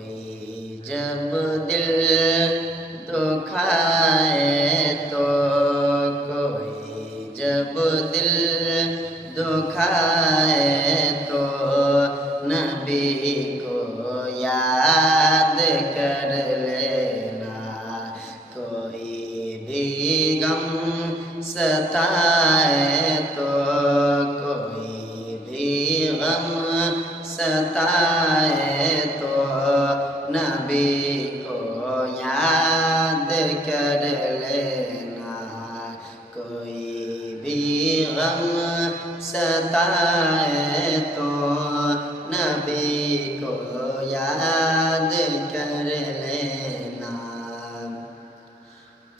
कोई जब दिल दुखाए तो कोई जब दिल दुखाए तो नबी को याद कर लेना। कोई भी गम सताए तो कोई भी गम सताए तो नबी को याद कर लेना। कोई भी गम सताए तो नबी को याद कर लेना।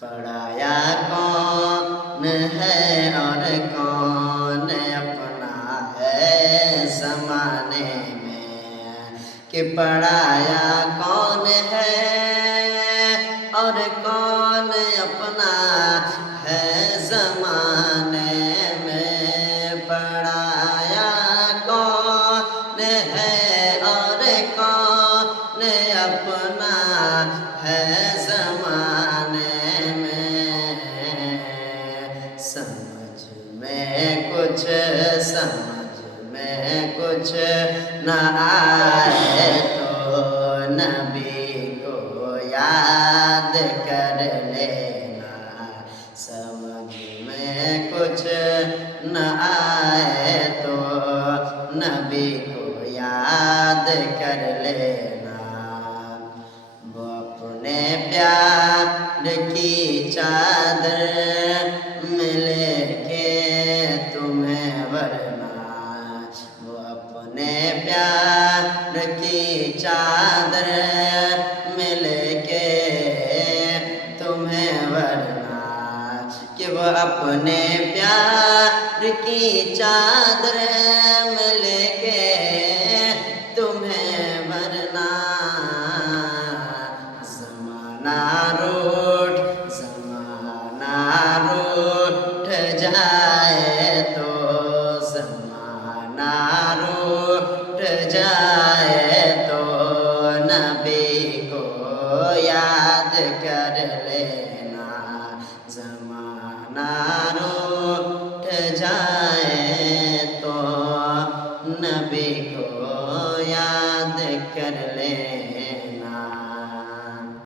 पराया कौन है और कौन अपना है ज़माने में, कि पराया कौन है और कौन अपना है ज़माने में। पराया कौन है और कौन अपना है ज़माने में। समझ में कुछ न आए तो नबी को याद कर लेना। समझ में कुछ न आए तो नबी को याद कर लेना। वो अपने प्यार की चादर में लेके तुम्हें वरना, वो अपने प्यार की चादर में लेके तुम्हें वरना, कि वो अपने प्यार की चादर में लेके तुम्हें वरना। ज़माना रूठ जाए तो ज़माना रूठ जाए तो नबी को याद कर लेना। ज़माना